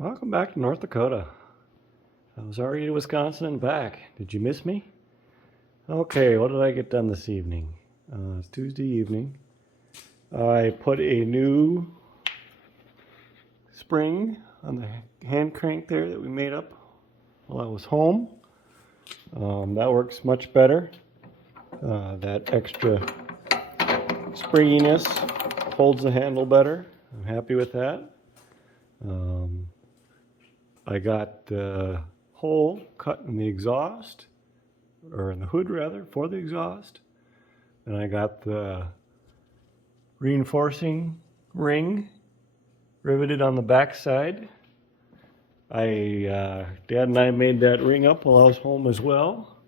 Welcome back to North Dakota. I was already in Wisconsin and back. Did you miss me? Okay, what did I get done this evening? It's Tuesday evening. I put a new spring on the hand crank there that we made up while I was home. That works much better. That extra springiness holds the handle better. I'm happy with that. I got the hole cut in the exhaust, or in the hood rather, for the exhaust. And I got the reinforcing ring riveted on the back side. Dad and I made that ring up while I was home as well.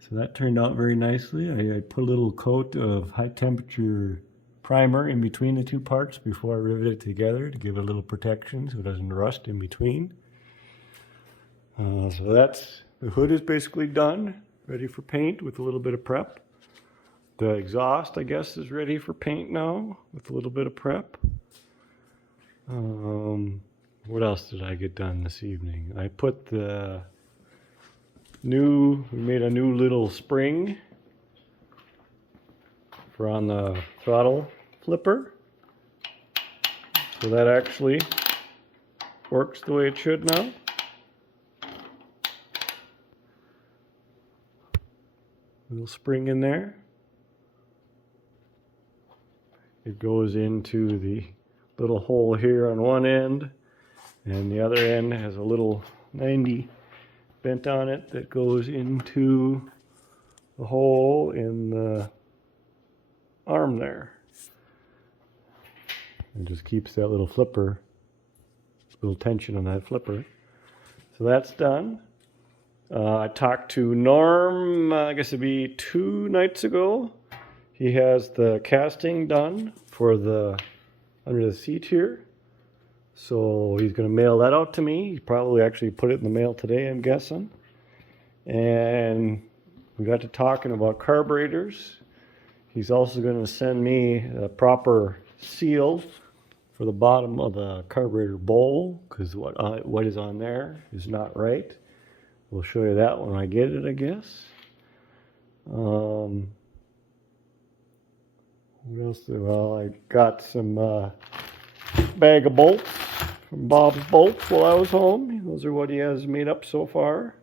So that turned out very nicely. I put a little coat of high temperature primer in between the two parts before I rivet it together to give it a little protection so it doesn't rust in between. The hood is basically done, ready for paint with a little bit of prep. The exhaust, I guess, is ready for paint now with a little bit of prep. What else did I get done this evening? I put we made a new little spring for on the throttle flipper. So that actually works the way it should now. Little spring in there. It goes into the little hole here on one end, and the other end has a little 90 bent on it that goes into the hole in the arm there. And just keeps that little flipper, little tension on that flipper. So that's done. I talked to Norm, I guess it'd be 2 nights ago. He has the casting done for the under the seat here. So he's going to mail that out to me. He probably actually put it in the mail today, I'm guessing. And we got to talking about carburetors. He's also going to send me a proper seal for the bottom of the carburetor bowl, because what is on there is not right. We'll show you that when I get it, I guess. What else? Well, I got some bag of bolts from Bob's Bolts while I was home. Those are what he has made up so far.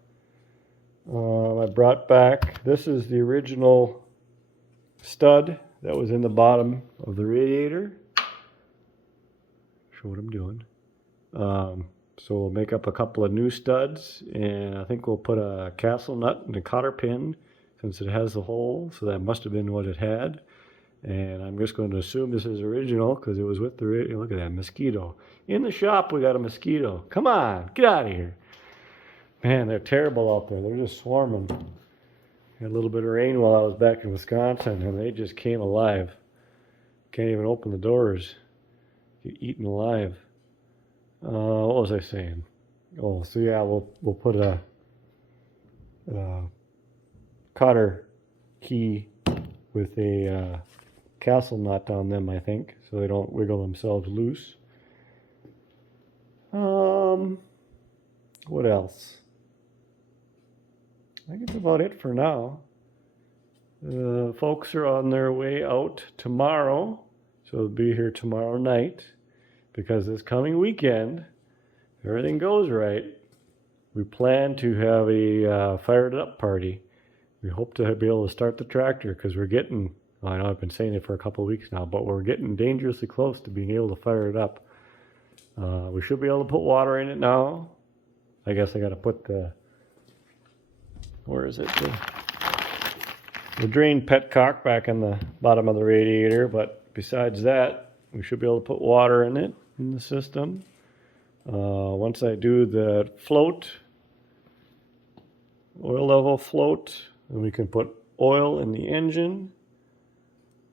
I brought back, this is the original stud that was in the bottom of the radiator. Show what I'm doing. So we'll make up a couple of new studs, and I think we'll put a castle nut and a cotter pin since it has the hole, so that must have been what it had. And I'm just going to assume this is original because it was with the radio. Look at that mosquito. In the shop we got a mosquito. Come on, get out of here. Man, they're terrible out there. They're just swarming. Had a little bit of rain while I was back in Wisconsin, and they just came alive. Can't even open the doors. Get eaten alive. What was I saying? Oh, so yeah, we'll put a cotter key with a castle nut on them, I think, so they don't wiggle themselves loose. What else? I think it's about it for now. Folks are on their way out tomorrow, so they'll be here tomorrow night. Because this coming weekend, if everything goes right, we plan to have a fired up party. We hope to be able to start the tractor because we're getting, well, I know I've been saying it for a couple of weeks now, but we're getting dangerously close to being able to fire it up. We should be able to put water in it now. I guess I got to put where is it? The drain petcock back in the bottom of the radiator, but besides that, we should be able to put water in it, in the system. Once I do the float, oil level float, then we can put oil in the engine.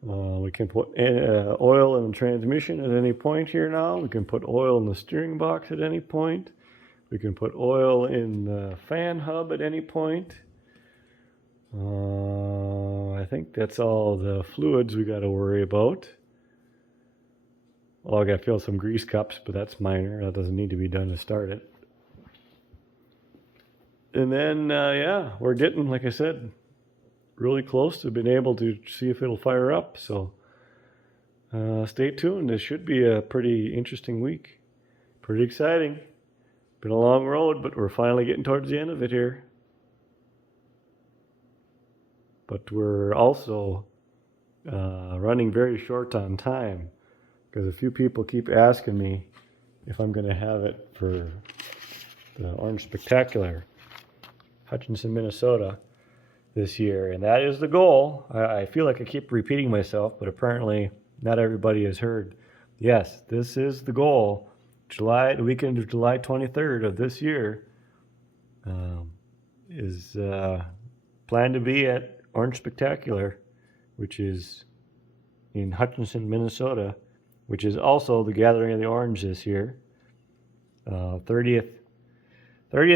We can put oil in the transmission at any point here now. We can put oil in the steering box at any point. We can put oil in the fan hub at any point. I think that's all the fluids we got to worry about. I gotta fill some grease cups, but that's minor. That doesn't need to be done to start it. And then, yeah, we're getting, like I said, really close to being able to see if it'll fire up. So stay tuned. This should be a pretty interesting week. Pretty exciting. Been a long road, but we're finally getting towards the end of it here. But we're also running very short on time because a few people keep asking me if I'm going to have it for the Orange Spectacular, Hutchinson, Minnesota this year. And that is the goal. I feel like I keep repeating myself, but apparently not everybody has heard. Yes, this is the goal. The weekend of July 23rd of this year is planned to be at Orange Spectacular, which is in Hutchinson, Minnesota, which is also the Gathering of the Orange this year. 30th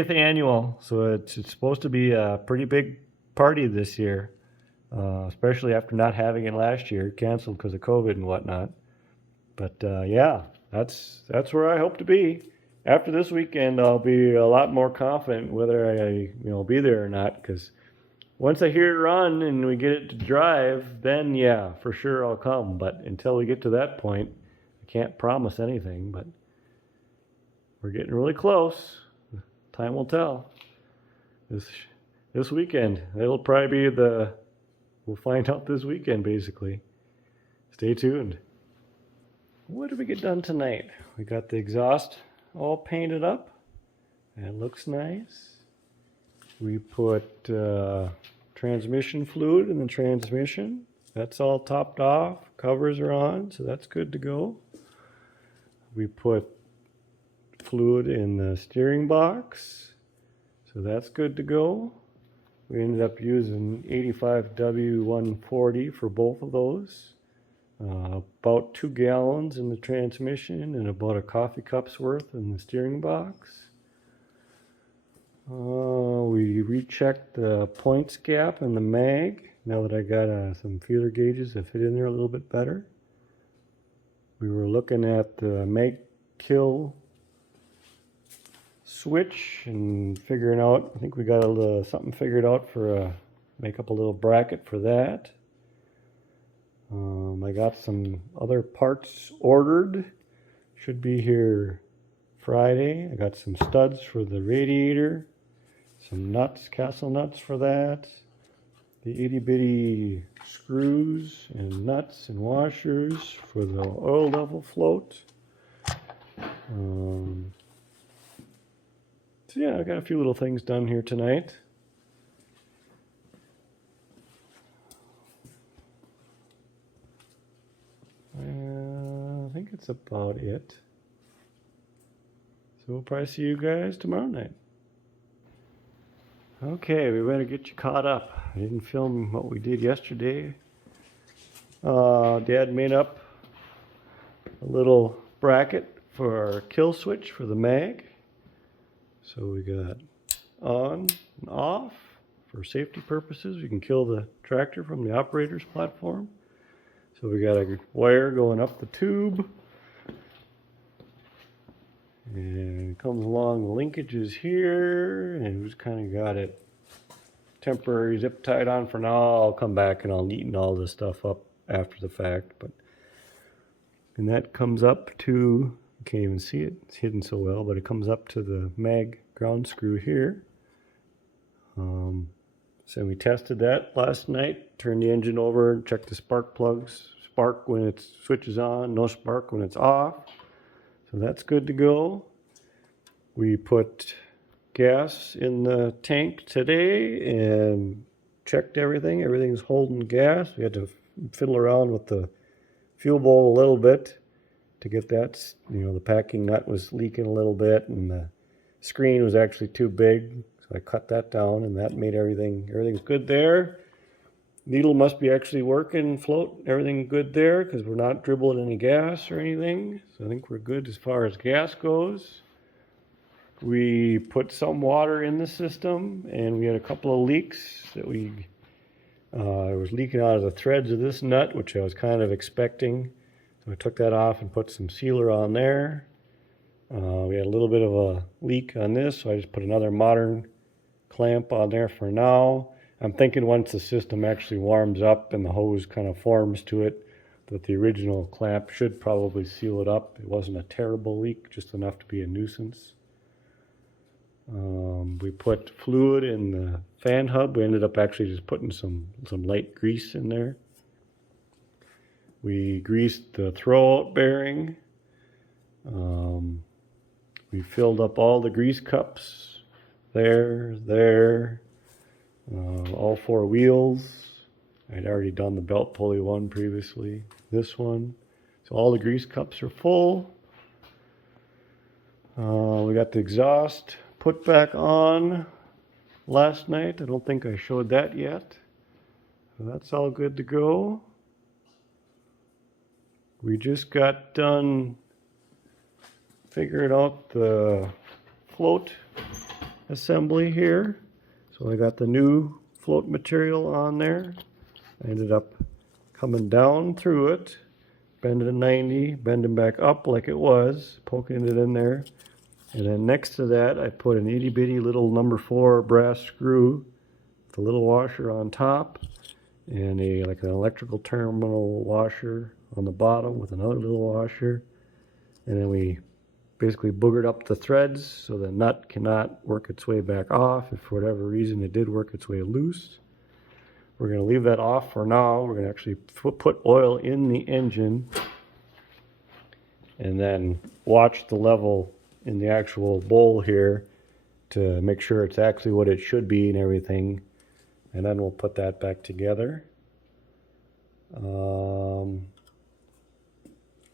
annual, so it's supposed to be a pretty big party this year, especially after not having it last year, canceled because of COVID and whatnot. But yeah, that's where I hope to be. After this weekend, I'll be a lot more confident whether I be there or not, because once I hear it run and we get it to drive, then yeah, for sure I'll come. But until we get to that point, I can't promise anything, but we're getting really close. Time will tell. This weekend, it'll probably be we'll find out this weekend basically. Stay tuned. What did we get done tonight? We got the exhaust all painted up. That looks nice. We put transmission fluid in the transmission. That's all topped off. Covers are on, so that's good to go. We put fluid in the steering box, so that's good to go. We ended up using 85W140 for both of those. About 2 gallons in the transmission and about a coffee cup's worth in the steering box. We rechecked the points gap in the mag now that I got some feeler gauges that fit in there a little bit better. We were looking at the mag kill switch and figuring out, I think we got something figured out for make up a little bracket for that. I got some other parts ordered. Should be here Friday. I got some studs for the radiator, some nuts, castle nuts for that, the itty bitty screws and nuts and washers for the oil level float. So yeah, I got a few little things done here tonight. I think it's about it. So we'll probably see you guys tomorrow night. Okay, we better get you caught up. I didn't film what we did yesterday. Dad made up a little bracket for our kill switch for the mag. So we got on and off for safety purposes. We can kill the tractor from the operator's platform. So we got a wire going up the tube. And it comes along the linkages here. And we've kind of got it temporary zip tied on for now. I'll come back and I'll neaten all this stuff up after the fact. And that comes up to, you can't even see it, it's hidden so well, but it comes up to the mag ground screw here. So we tested that last night, turned the engine over, checked the spark plugs, spark when it switches on, no spark when it's off. So that's good to go. We put gas in the tank today and checked everything. Everything's holding gas. We had to fiddle around with the fuel bowl a little bit to get that, the packing nut was leaking a little bit and the screen was actually too big. So I cut that down and that made everything's good there. Needle must be actually working, float, everything good there because we're not dribbling any gas or anything. So I think we're good as far as gas goes. We put some water in the system and we had a couple of leaks that it was leaking out of the threads of this nut, which I was kind of expecting. So I took that off and put some sealer on there. We had a little bit of a leak on this, so I just put another modern clamp on there for now. I'm thinking once the system actually warms up and the hose kind of forms to it, that the original clamp should probably seal it up. It wasn't a terrible leak, just enough to be a nuisance. We put fluid in the fan hub. We ended up actually just putting some light grease in there. We greased the throwout bearing. We filled up all the grease cups there, all 4 wheels. I'd already done the belt pulley one previously, this one. So all the grease cups are full. We got the exhaust put back on last night. I don't think I showed that yet. So that's all good to go. We just got done figuring out the float assembly here. So I got the new float material on there. I ended up coming down through it, bending it 90, bending back up like it was, poking it in there. And then next to that, I put an itty bitty little number 4 brass screw with a little washer on top and like an electrical terminal washer on the bottom with another little washer. And then we basically boogered up the threads so the nut cannot work its way back off if for whatever reason it did work its way loose. We're going to leave that off for now. We're going to actually put oil in the engine and then watch the level in the actual bowl here to make sure it's actually what it should be and everything. And then we'll put that back together.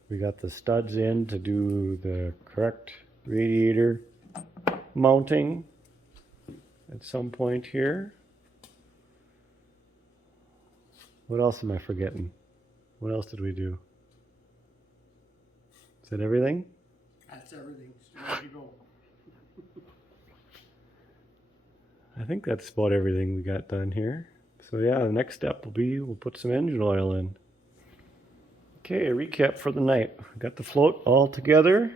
We got the studs in to do the correct radiator mounting at some point here. What else am I forgetting? What else did we do? Is that everything? That's everything. Still ready to go. I think that's about everything we got done here. So yeah, the next step will be we'll put some engine oil in. Okay, a recap for the night. We got the float all together.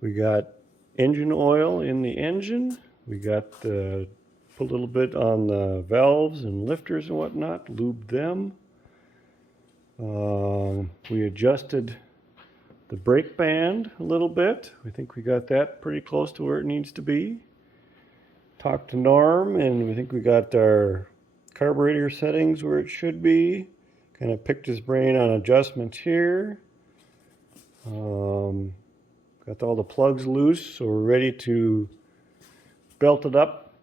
We got engine oil in the engine. We got put a little bit on the valves and lifters and whatnot, lubed them. We adjusted the brake band a little bit. We think we got that pretty close to where it needs to be. Talked to Norm and we think we got our carburetor settings where it should be. Kind of picked his brain on adjustments here. Got all the plugs loose, so we're ready to belt it up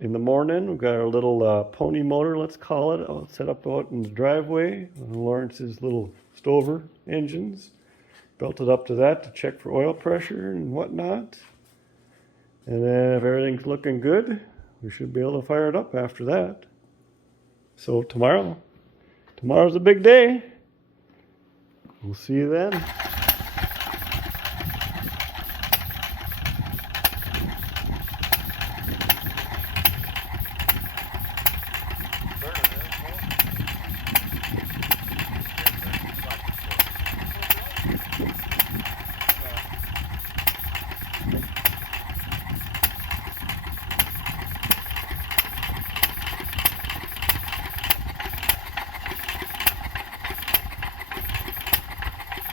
in the morning. We've got our little pony motor, let's call it, set up out in the driveway. Lawrence's little Stover engines. Belted up to that to check for oil pressure and whatnot. And then if everything's looking good, we should be able to fire it up after that. So tomorrow's a big day. We'll see you then.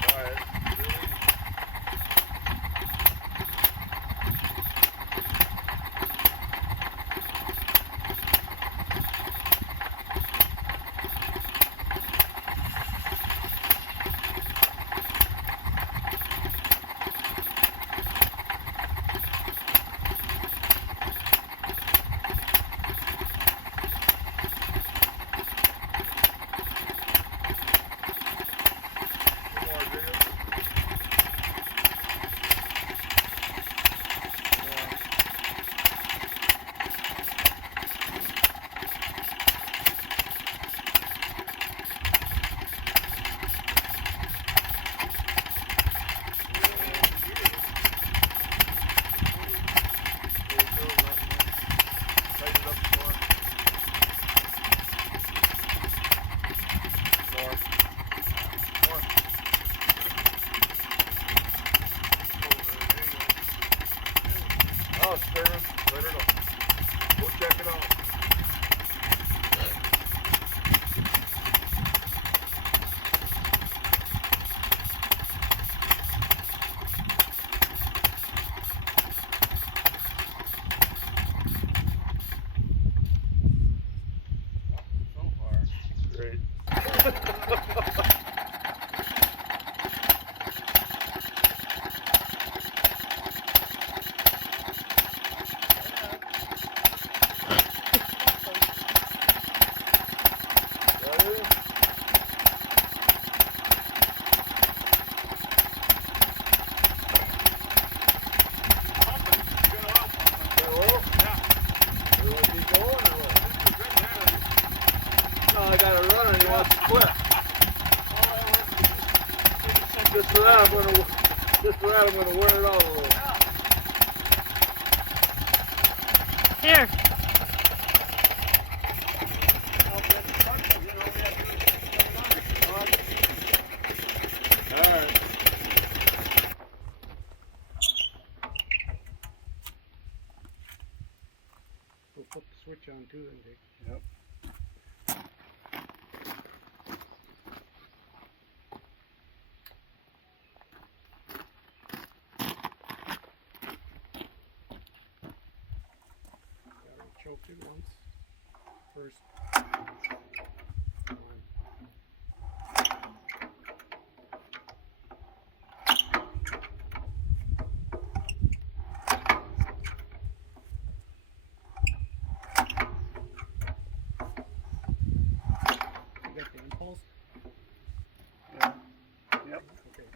All right. Just for that, I'm gonna wear it out a little. Here. All right. We'll put the switch on too then, Dick. Yep. Already choked it once. First. You got the impulse? Yeah. Yep. Okay.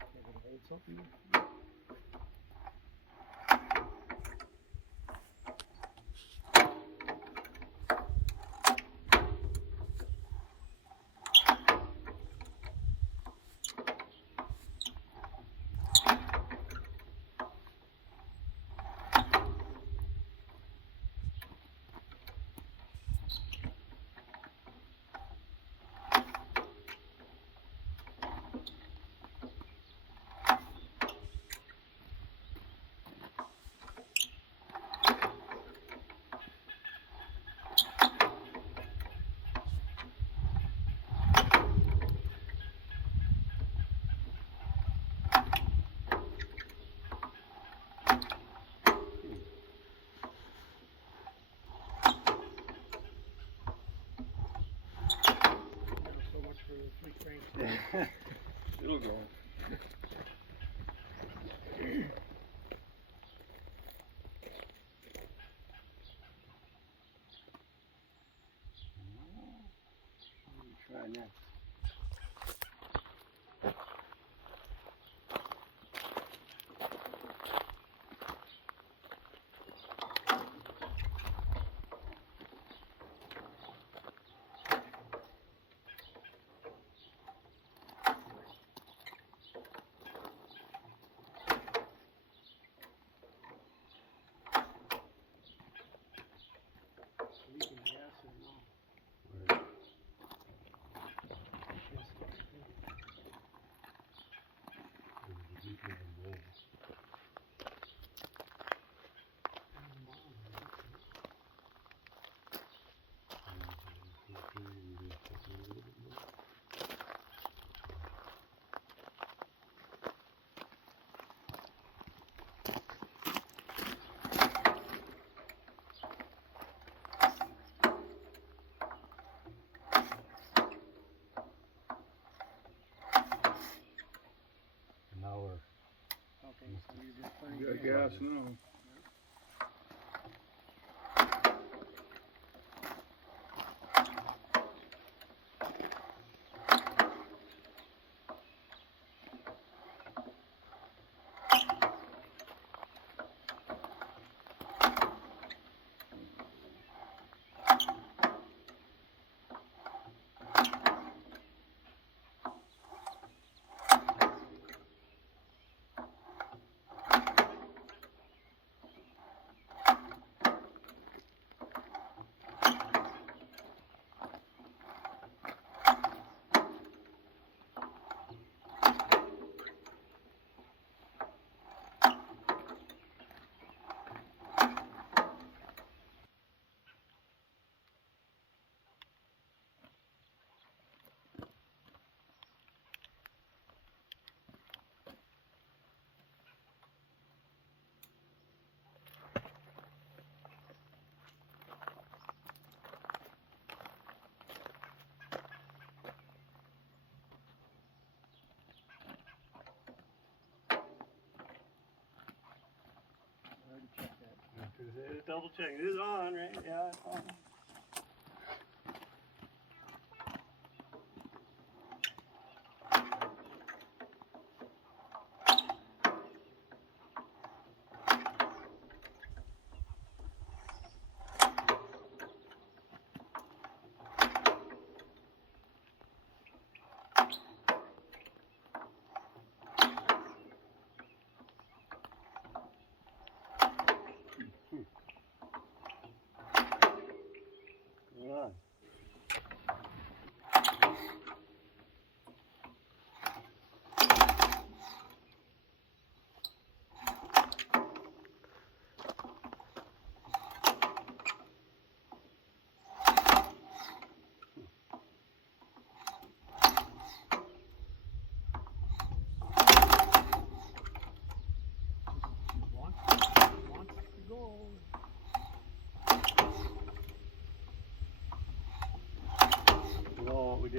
Am I gonna hold something? So much for the 3 cranks. It'll go. Try next. Leaking gas or no? Now we're Okay, so you're just turning You it got on. gas now. double check. It is on, right? Yeah, it's on.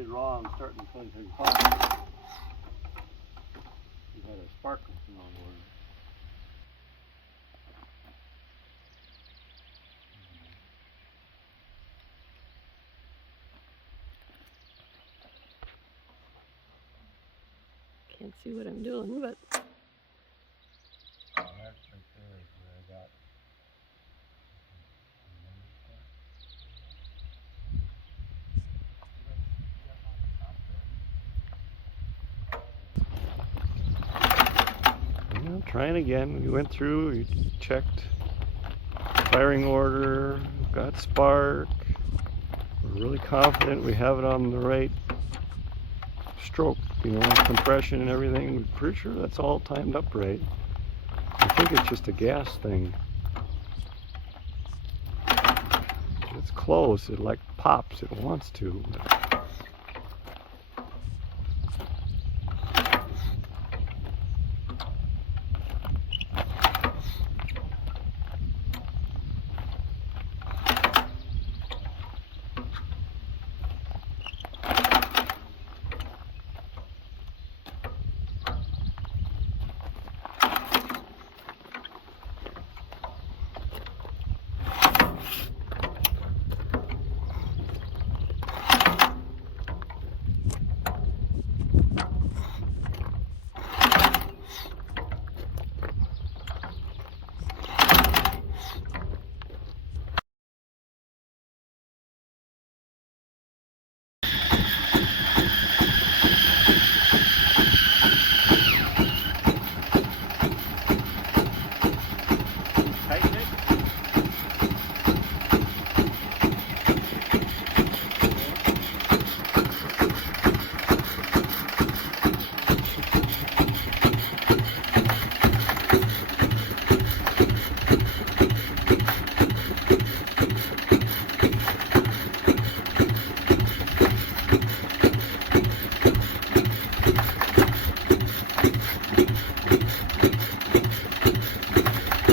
wrong starting in 2035. We had a sparkle from on board. Can't see what I'm doing, but That's right there is where I got. Yeah, trying again. We went through, we checked firing order, got spark. We're really confident we have it on the right stroke, you know, compression and everything. We're pretty sure that's all timed up right. I think it's just a gas thing. It's close, it like pops, it wants to.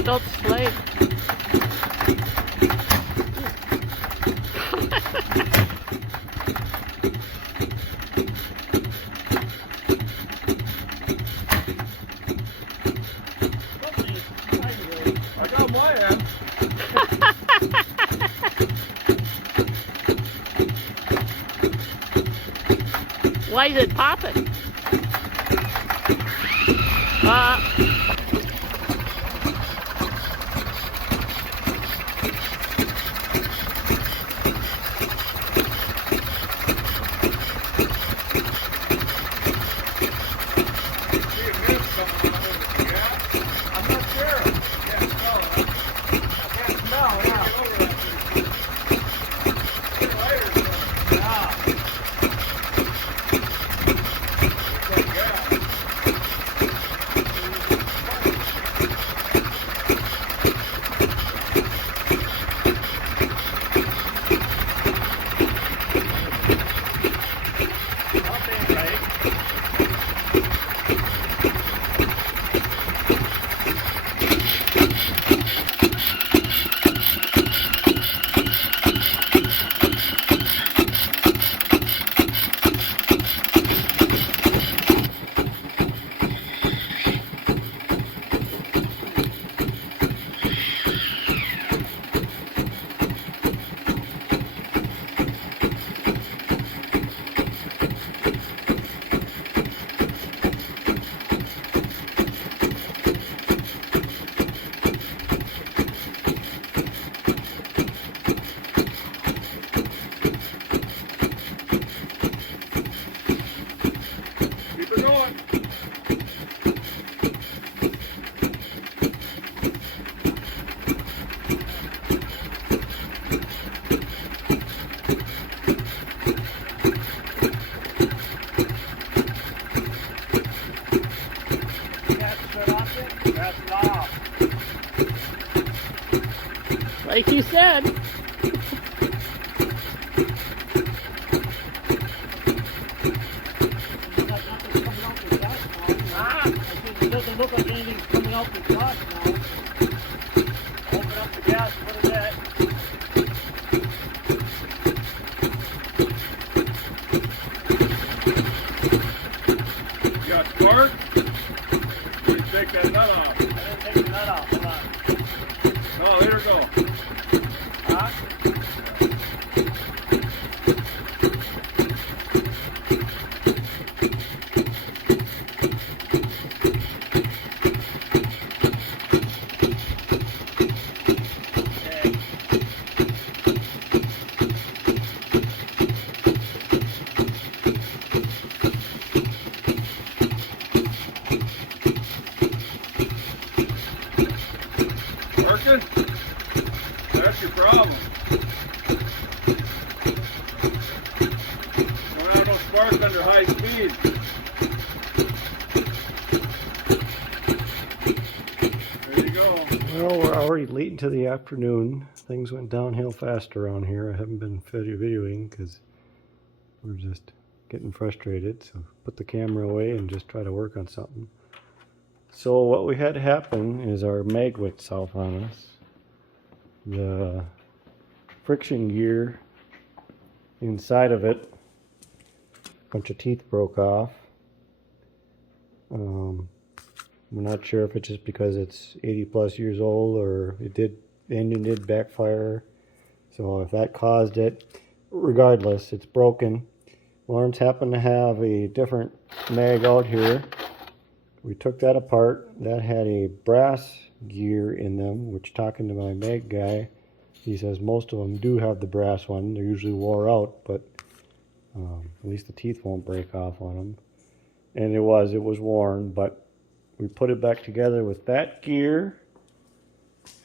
adult slave. I got my end. Why is it popping? Keep her going. That's off. Like you said. It doesn't look like anything's coming out the exhaust now. Open up the gas, what is that? Working? That's your problem. Don't have no spark under high speed. There you go. Well, we're already late into the afternoon. Things went downhill fast around here. I haven't been videoing because we're just getting frustrated. So put the camera away and just try to work on something. So what we had happen is our mag went south on us. The friction gear inside of it, a bunch of teeth broke off. We're not sure if it's just because it's 80 plus years old or the engine did backfire. So if that caused it, regardless, it's broken. Lawrence happened to have a different mag out here. We took that apart. That had a brass gear in them, which, talking to my mag guy, he says most of them do have the brass one. They're usually wore out, but at least the teeth won't break off on them. And it was worn, but we put it back together with that gear.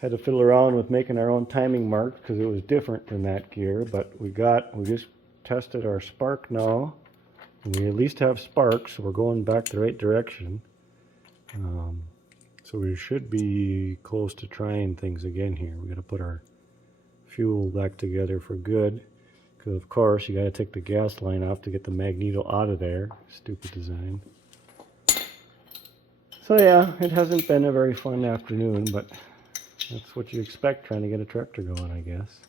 Had to fiddle around with making our own timing marks because it was different than that gear, but we just tested our spark now. And we at least have sparks, so we're going back the right direction. So we should be close to trying things again here. We got to put our fuel back together for good, because of course you got to take the gas line off to get the Magneto out of there. Stupid design. So yeah, it hasn't been a very fun afternoon, but that's what you expect trying to get a tractor going, I guess.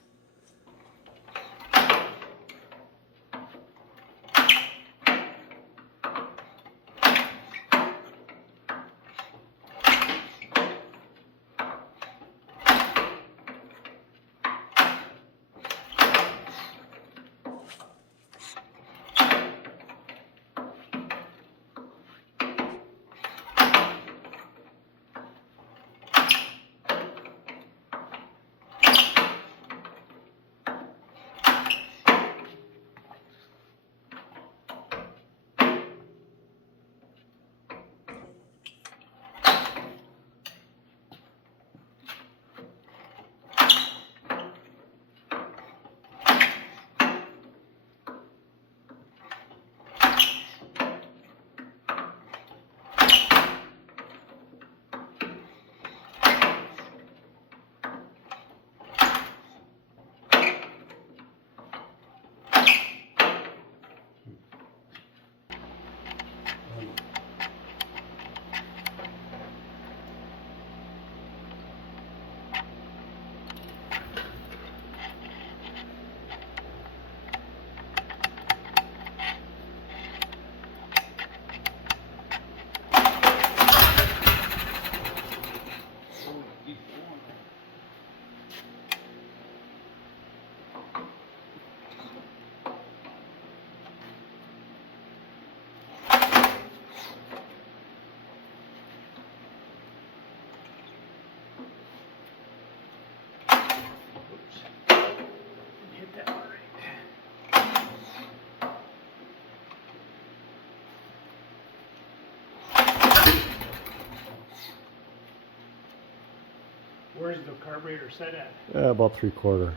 Where's the carburetor set at? About 3/4. Okay,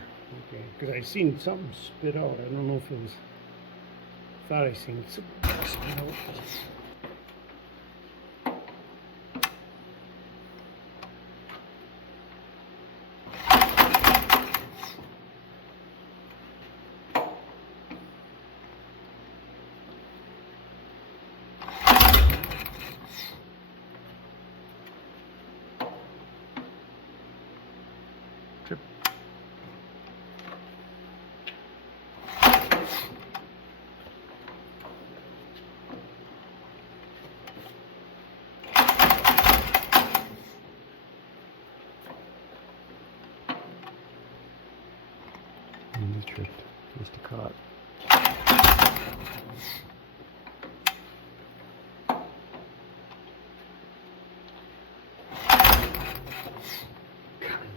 because I seen something spit out. I don't know if it was. Thought I seen something spit out. Trip. And he tripped. Missed a caught.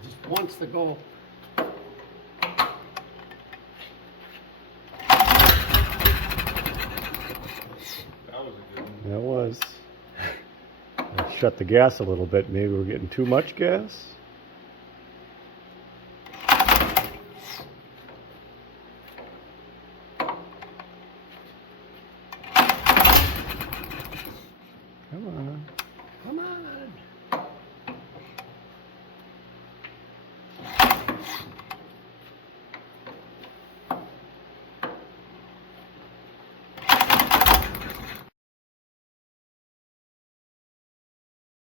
Just wants to go. That was a good one. That was. I shut the gas a little bit. Maybe we're getting too much gas.